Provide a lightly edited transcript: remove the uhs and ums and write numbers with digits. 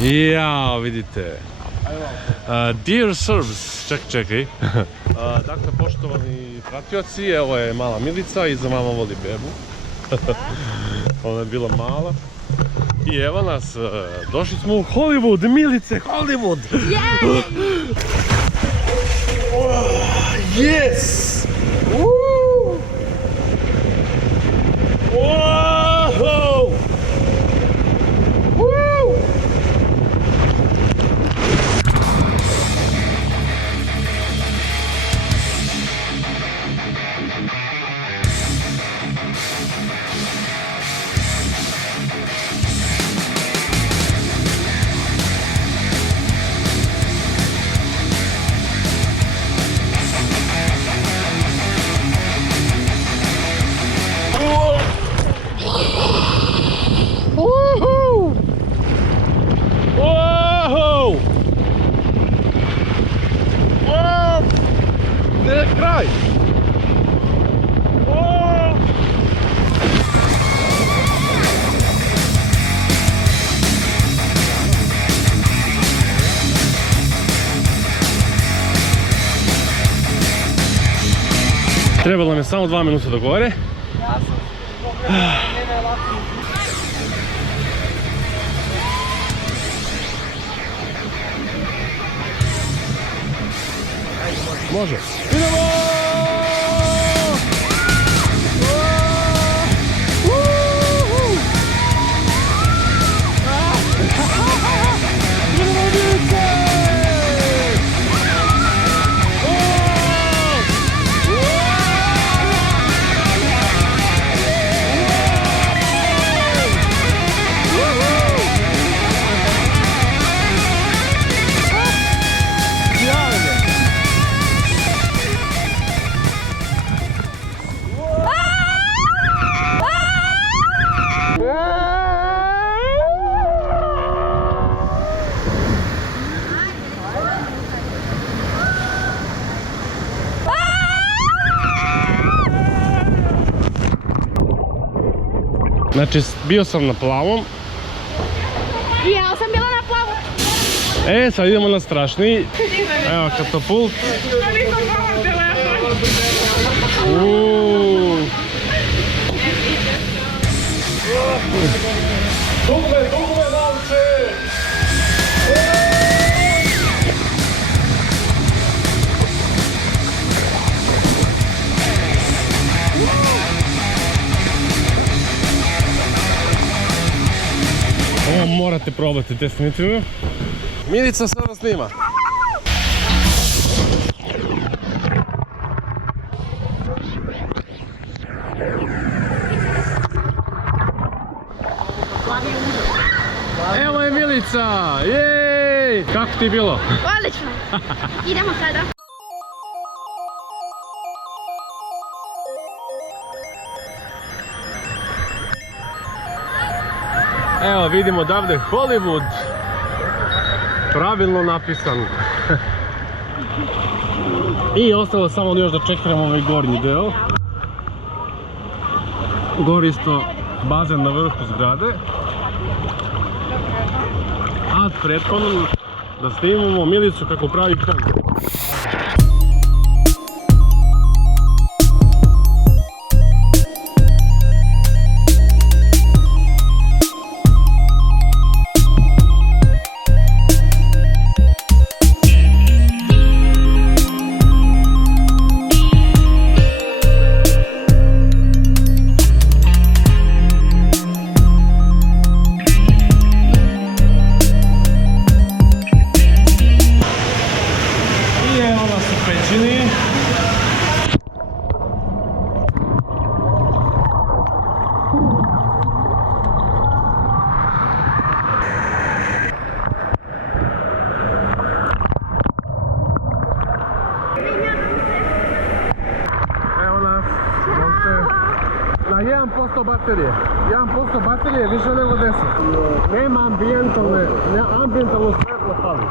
Jao, vidite. Dear Serbs, čekaj. Dakle, poštovani pratioci, evo je mala Milica i za mama voli bebu. Ona je bila mala. I evo nas, došli smo u Hollywood, Milice, Hollywood! Yay! Yes! Woo! Whoa! Woo! Woohoo! Whoa! Whoa! Gdje je kraj? Whoa! Trebalo mi je samo 2 minuta do gore. Može. Idemo! Idemo Milice! Znači, bio sam na plavom. I ja sam bila na plavu. Sad idemo na strašniji. Evo, katapult. Dugle, novce! Ovo morate probati definitivno. Milica sada snima. Evo je Milica! Jej! Kako ti je bilo? Odlično. Idemo sada. Evo vidimo odavde Hollywood. Pravilno napisan. I ostalo samo još da čekiramo ovaj gornji deo. Gori isto bazen na vrhu zgrade. A prethodno da snimamo Milicu kako pravi konj. Na 1% baterije. 1% baterije više nego 10. Nema ambijentalno svetlo pali.